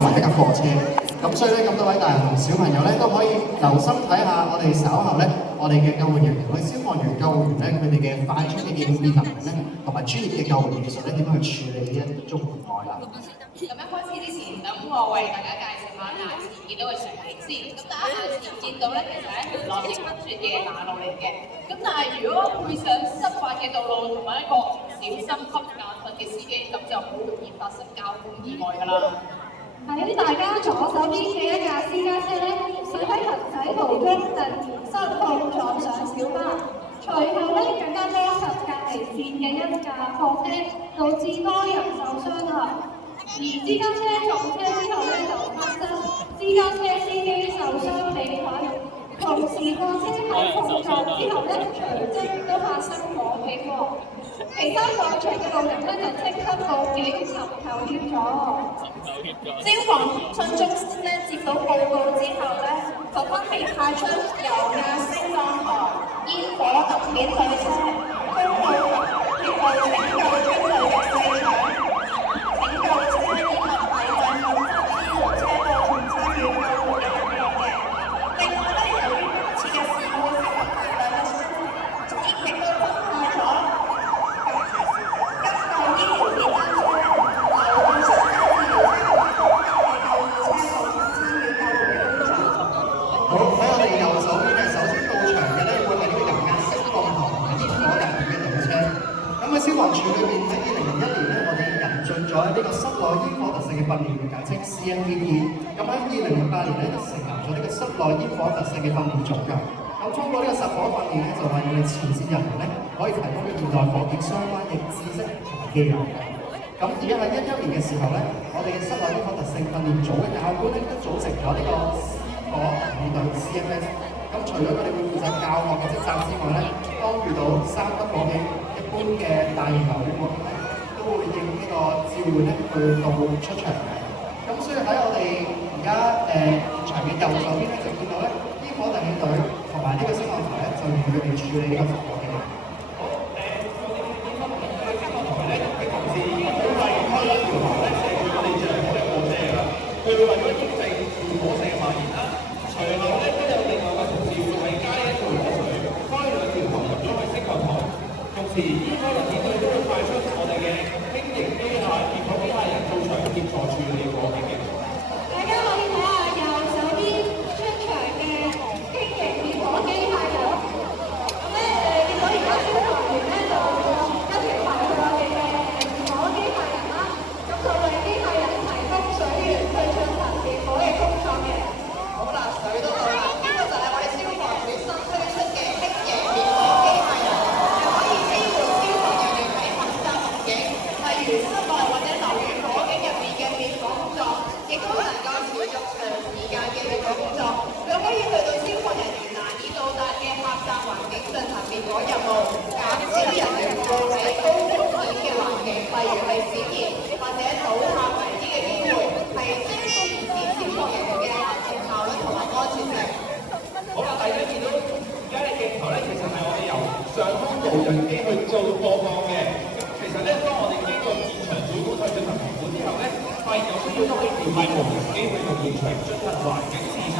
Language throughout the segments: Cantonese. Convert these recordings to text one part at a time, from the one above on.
埋一架貨車。咁所以咧，咁多位大人同小朋友咧都可以留心睇下我哋稍後咧，我哋嘅救援人員、我哋消防員、救護員咧，佢哋嘅快速嘅應變能力咧，同埋專業嘅救援技術咧，點樣去處理呢一宗意外啦。咁一開始之前，咁我為大家介紹下眼前見到嘅場景先。咁大家眼前見到咧，其實係一條落葉紛絀嘅馬路嚟嘅。咁但係如果配上濕滑嘅道路同埋一個唔小心瞌眼瞓嘅司機，咁就好容易發生交通意外㗎啦。喺大家左手邊嘅一架私家車咧，佢喺行駛途中突然失控撞上小巴，隨後咧更加波及隔離線嘅一架貨車，導致多人受傷害。而私家車撞車之後咧就發生私家車司機受傷被困，同時貨車喺碰撞之後咧隨即都發生火警喎。其他在場嘅路人咧就即刻報警尋求協助。消防迅速咧接到報告之後咧，就分別派出油壓升降台、煙火特遣隊車、公路鐵路拯救專隊嘅4輛。拯救車以及危疾控制支援車部同參與救援嘅人員嘅。另外咧，由於今次嘅事故涉及大量嘅傷者，亦都增派咗急救醫療電單車、流動傷者治療車同埋高級嘅救護車部同參與救援嘅工作。好，喺我哋右手邊咧，首先到場嘅咧會係呢個油壓升降台同埋煙火特遣嘅隊車。咁喺消防處裏邊喺2001年咧，我哋引進咗呢個室內煙火特性嘅訓練，簡稱 CMVP。咁喺2008年咧就成立咗呢個室內煙火特性嘅訓練組㗎。咁通過呢個實火訓練咧，就為我哋前線人員咧可以提供現代火警相關嘅知識同埋技能嘅。咁而家喺2011年嘅時候咧，我哋嘅室內煙火特性訓練組嘅教官咧都組成咗呢個火特隊 CFS。咁除咗佢哋會負責教學嘅職責之外咧，當遇到3級火警一般嘅大型樓宇火警咧，都會應呢個召喚咧去到出場嘅。咁所以喺我哋而家現場嘅右手邊咧，就見到咧煙火特遣隊同埋呢個消防台咧，就要佢哋處理呢個火警啦。好消防台咧，佢同時已經好快開咗一條喉咧，射住我哋着火嘅貨車㗎啦。佢會為咗抑制火勢嘅蔓延啦，隨後咧都有另外嘅同事會喺街咧做火水，開2條喉入咗去升降台。同時，煙火特遣隊都會派出我哋嘅輕型機械、滅火機械人到場協助處理火警嘅。大家可以睇下右手邊出場嘅輕型滅火機械人。咁咧見到而家消防員咧就一齊排去我哋嘅滅火機械人啦。咁就為機械人提供水源去進行滅火嘅工作嘅。好啦，水都到啦，呢個就係我哋消防處新推出嘅輕型滅火機械人，係可以支援消防人員喺緊急環境，例如室內或者樓宇火警入面嘅滅火工作，亦都能夠持續長時間嘅滅火工作。佢可以去到消防人員難以到達嘅狹窄環境進行滅火任務，減少人員會喺高風險嘅環境，例如係閃燃或者倒塌危機嘅機會，係提升前線消防人員嘅行政效率同埋安全性。好啦，大家見到而家嘅鏡頭咧，其實係我哋由上空無人機去做播放嘅。咁其實咧，當我哋經過現場主管去進行評估之後咧，發現有需要都可以調派無人機去到現場進行環境視察，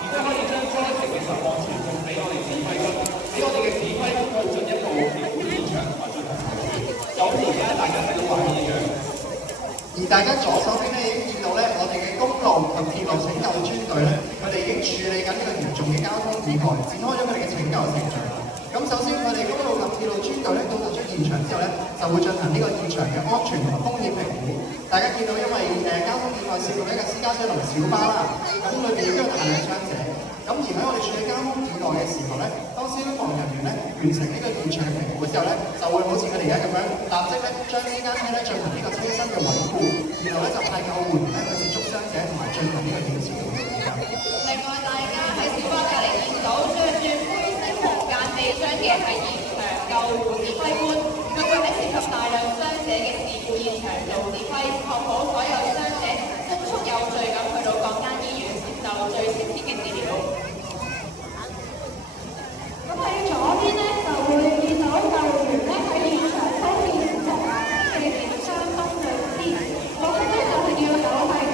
而且可以將災情嘅實況傳送俾我哋指揮官，俾我哋嘅指揮官去進一步評估現場同埋進行處理。就好似而家大家睇到畫面一樣。而大家左手邊咧已經見到咧，我哋嘅公路及鐵路拯救專隊咧，佢哋已經處理緊呢個嚴重嘅交通意外，展開咗佢哋嘅拯救程序。咁首先，佢哋公路及鐵路專隊咧到達咗現場之後咧，就會進行呢個現場嘅安全同埋風險評估。大家見到因為交通意外涉及一架私家車同埋小巴啦，咁裏邊亦都有大量傷者。咁而喺我哋處理交通意外嘅時候咧，當消防人員咧完成呢個現場嘅評估之後咧，就會好似佢哋而家咁樣，立即咧將私家車咧進行呢個車身嘅穩固，然後咧就派救護員咧去接觸傷者同埋進行呢個應急嘅工作。另外，大家喺小巴隔離見到着住灰色防間臂章嘅係現場救護指揮官，佢會喺涉及大量傷者嘅事故現場做指揮，確保所有傷者迅速有序咁去到各間醫院接受最適切嘅治療。咁喺左邊咧就會見到救護員咧喺現場方面同嘅相當兩支，目的咧就係要有系統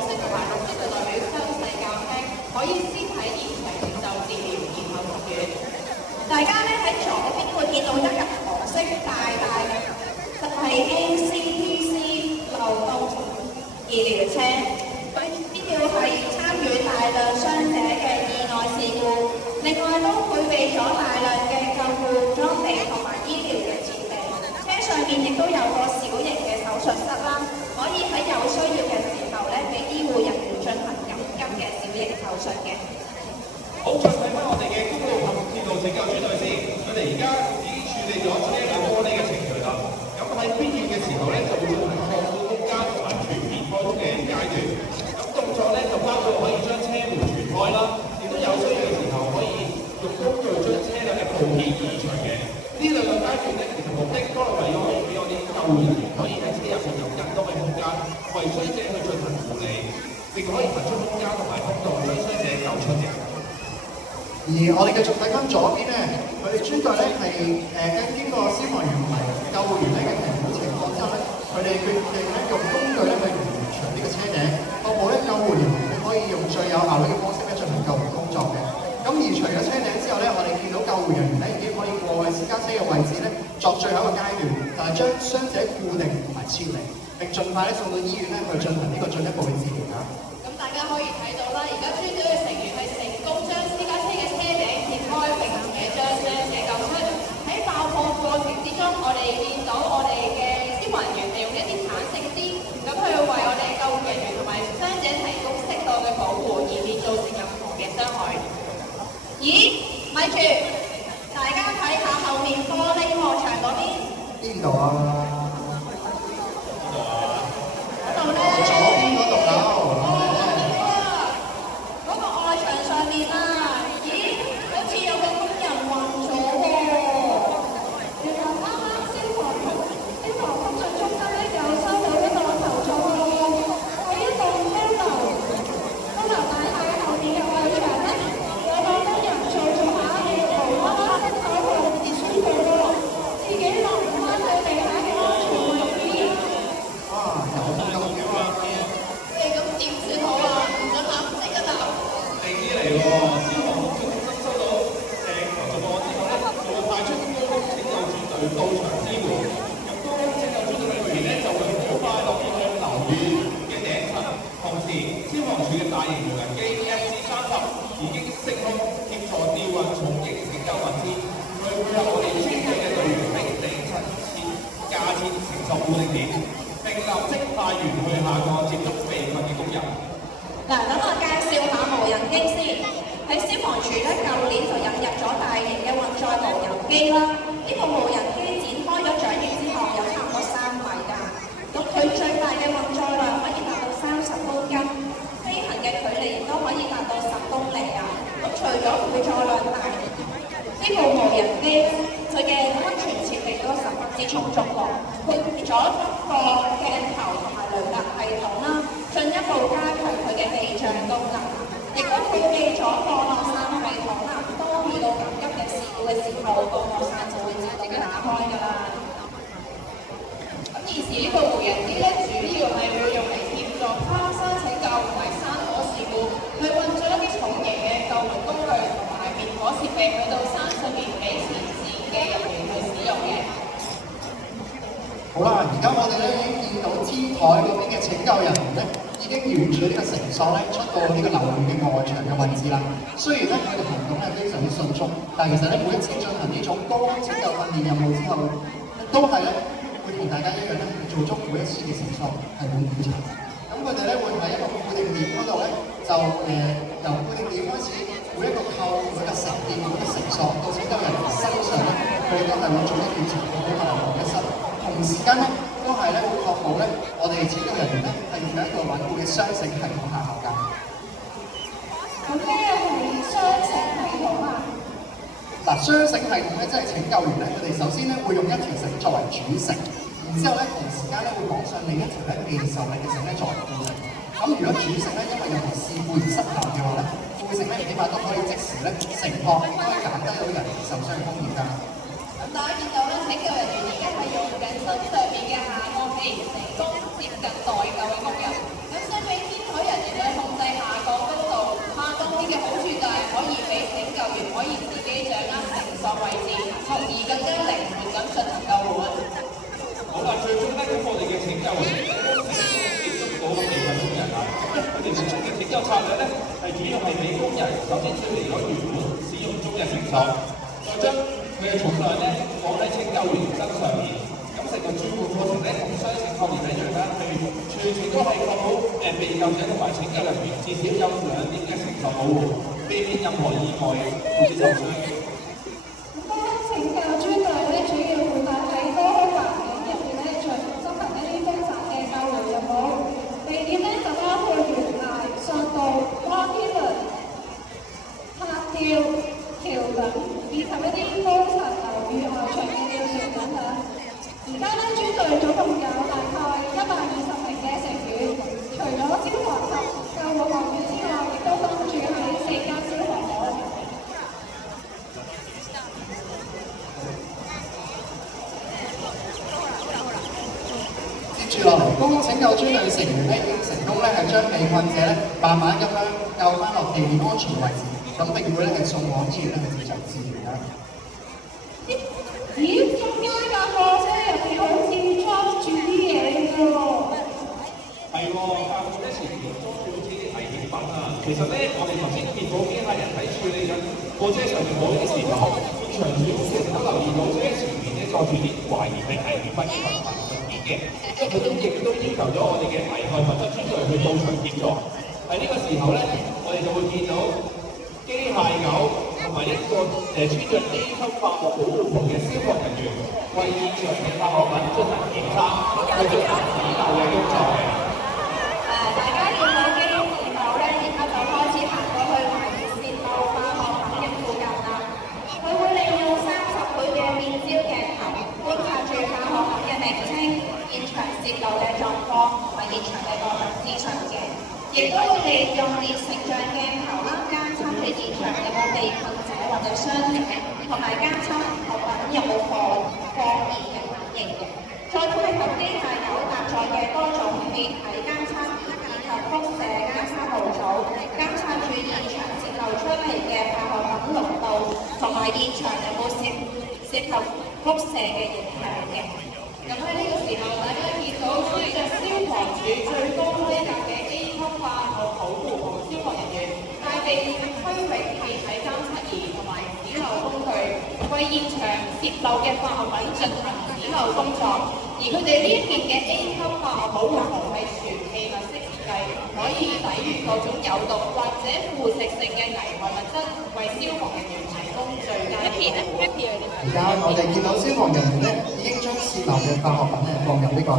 色同埋綠色就代表傷勢較輕，可以先喺現場接受治療，然後出院。大家咧喺左邊會見到一架黃色大嘅，就係 NCTC 流動醫療車，佢必要係參與大量傷者嘅意外事故，另外都配備咗大量嘅救護裝備同埋醫療嘅設備。車上面亦都有個小型嘅手術室啦，可以喺有需要嘅時候咧，俾醫護人員進行緊急嘅小型手術嘅。好，再睇翻我哋嘅公路及鐵路拯救專隊先，佢哋而家已經處理咗車輛玻璃嘅程序啦。咁喺必要嘅時候咧，就會進行擴闊空間同埋全面開通嘅階段。咁動作咧就包括可以將車門全開啦，亦都有需要嘅時候可以用工具將車輛嘅部件移除嘅。呢兩個階段咧，其實目的都係為咗可以俾我哋救護人員可以喺車入面有更多嘅空間，為傷者去進行護理，並可以騰出空間同埋通道將傷者救出嘅。而我哋繼續睇翻左邊咧，佢哋專隊咧係經過消防員同埋救護員咧嘅評估情況之後咧，佢哋決定咧用工具咧去延長呢個車頂，確保咧救護人員可以用最有效率嘅方式咧進行救援工作嘅。咁移除咗車頂之後咧，我哋見到救護人員咧已經可以過去私家車嘅位置咧作最後一個階段，就係將傷者固定同埋撤離，並盡快咧送到醫院咧去進行呢個進一步嘅治療㗎。咁大家可以睇到啦，而家專隊嘅成員係成功將私家車嘅車頂揭開，並且將傷者救出。喺爆破過程之中，我哋見到我哋嘅消防人員利用一啲橙色絲，咁去為我哋救護人員同埋傷者提供適當嘅保護，以免造成任何嘅傷害。咦，咪住！大家睇下後面玻璃幕牆嗰邊。邊度啊？嗰度咧。左邊嗰棟樓。嗰個外牆上面啊，咦，好似有個工人暈咗喎。原來啱啱消防通訊中心咧有收到一個投訴喎，喺一棟高樓大廈後面嘅外牆咧，有個工人做下嘢無啦啦伸手去截穿佢喎，自己落唔翻去地下嘅安全位置。哇，有咁嘅話。咁點算好啊？唔想諗，即刻答。定啲嚟喎，消防局中心收到投訴個案之後咧，就會派出高空拯救專隊到場支援。咁高空拯救專隊裏面咧，就會好快落到去樓宇嘅頂層。同時，消防處嘅大型無人機 FC30已經升空協助吊運重型拯救物資，去配合我哋專業嘅隊員喺頂層架設承受固定點，並立即派員去下降接觸被困嘅工人。嗱，等我介紹下無人機先。喺消防處咧，舊年就引入咗大型嘅運載無人機啦。呢部無人機展開咗掌翼之後，有差唔多3米㗎。咁佢最大嘅運載量可以達到30公斤，飛行嘅距離亦都可以達到10公里啊。咁除咗負載量大，呢部無人機佢嘅安全設備都十分之充足喎。配備咗多個鏡頭同埋雷達系統啦，進一步加強佢嘅氣象功能，亦都配備咗降落傘系統啦。當遇到緊急嘅事故嘅時候，降落傘就會自動打開㗎啦。咁現時呢部無人機咧，主要係會用嚟協助攀山拯救同埋山火事故，去運載一啲重型嘅救援工具同埋滅火設備去到山上面俾前線嘅人員去使用嘅。好啦，而家我哋咧已經見到天台嗰邊嘅拯救人員咧，已經沿住呢個繩索咧出到呢個樓宇嘅外牆嘅位置啦。雖然咧佢哋行動係非常之迅速，但係其實咧每一次進行呢種高空拯救訓練任務之後，都係咧會同大家一樣咧做足每一次嘅繩索係會檢查。咁佢哋咧會喺一個固定點嗰度咧，就由固定點開始，每一個扣、每個繩電、每個繩索到拯救人員身上咧，佢哋都係會做一檢查到呢個任務嘅失。同時間咧，都係咧會確保咧，我哋拯救人員咧係用喺一個穩固嘅雙繩系統下效㗎。咁咩係雙繩系統啊？嗱，雙繩系統咧，即係拯救員咧，佢哋首先咧會用一條繩作為主繩，然之後咧同時間咧會綁上另一條咧未受力嘅繩咧作為副繩。咁如果主繩咧因為任何事故而失效嘅話咧，副繩咧起碼都可以即時咧承托，可以減低到人受傷嘅風險㗎。咁大家見到咧，拯救人員而家係用緊身上面嘅下降器，成功接近待救嘅工人。咁相比天台人位置，從而更加靈活咁進行救援。好啦，最終咧，咁我哋嘅拯救員咧都成功接觸到地勤工人啦。佢哋嘅拯救策略咧係主要係俾工人首先脫離咗原本使用中嘅承受，再將佢嘅重量咧放喺拯救員身上面。咁成個轉換過程咧同雙程訓練一樣啦，係全程都係確保被救者同埋拯救人員至少有2點嘅承受保護，避免任何意外導致受傷。拯救專隊咧主要負責喺多空環境入邊咧隨執行一啲複雜嘅救援任務，地點咧就包括懸崖、隧道、摩天輪、塔吊、橋等，以及一啲高層樓宇外牆嘅吊船等等。而家咧專隊總共有大概120名嘅成員，除咗消防及救護學院之外，亦都分住喺4間消防隊。接住落嚟，拯救專隊成員咧已經成功咧係將被困者咧慢慢咁樣救翻落地面安全位置，咁並會咧係送往醫院咧去接受治療啦。咦，中間架貨車入邊好似裝住啲嘢㗎喎。係喎，架貨車前面裝住好似啲危險品啊！其實咧，我哋頭先見到機械人喺處理緊貨車上面嗰啲時候，現場主管其實都留意到車前面咧載住啲懷疑係危險品嘅物件嘅，即係佢都亦都要求咗我哋嘅危害品質專隊去到場協助。喺呢個時候咧，我哋就會見到機械狗同埋一個穿着 A 級化學保護服嘅消防人員，為現場嘅化學品進行檢測，去進行指導嘅工作嘅。大家見到機師後咧，而家就開始行過去懷疑泄漏化學品嘅附近啦。佢會利用30倍嘅面焦鏡頭觀察住化學品嘅名稱、現場泄漏嘅狀況同埋現場嘅個人資訊嘅，亦都會利用熱成像鏡頭啦，監測喺現場有冇被困者或者傷者，同埋監測物品有冇放熱嘅反應嘅。再配合機械狗搭載嘅多種氣體監測儀以及輻射監測模組，監測住現場泄漏出嚟嘅化學品濃度，同埋現場有冇涉及輻射嘅影響嘅。咁喺呢個時候，大家見到穿着消防處最高規格嘅 A 級化學保護服消防人員，帶備區域氣體監測儀同埋指漏工具，為現場泄漏嘅化學品進行指漏工作。而佢哋呢一件嘅 A 級化學保護服係全氣密式設計，可以抵禦各種有毒或者腐蝕性嘅危害物質，為消防人員提供最佳保護。而家我哋見到消防人員咧已經將泄漏嘅化學品咧放入呢個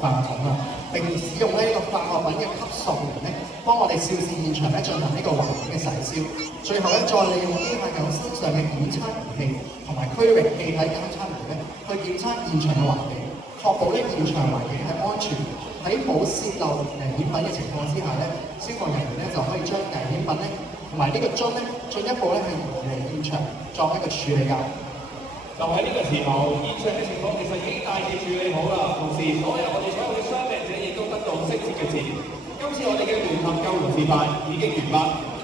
化桶啦，並使用呢個化學品嘅吸塑員咧幫我哋肇事現場咧進行呢個環境嘅洗消，最後咧再利用機械狗身上嘅檢測儀器同埋區域氣體監測儀咧去檢測現場嘅環境，確保呢現場環境係安全。喺冇泄漏危險品嘅情況之下咧，消防人員咧就可以將危險品咧同埋呢個樽咧進一步咧係移離現場作一個處理㗎。就喺呢個時候，現場嘅情況其實已經大致處理好啦，同時我哋所有嘅傷病者亦都得到適切嘅治療。今次我哋嘅聯合救援示範已經完畢。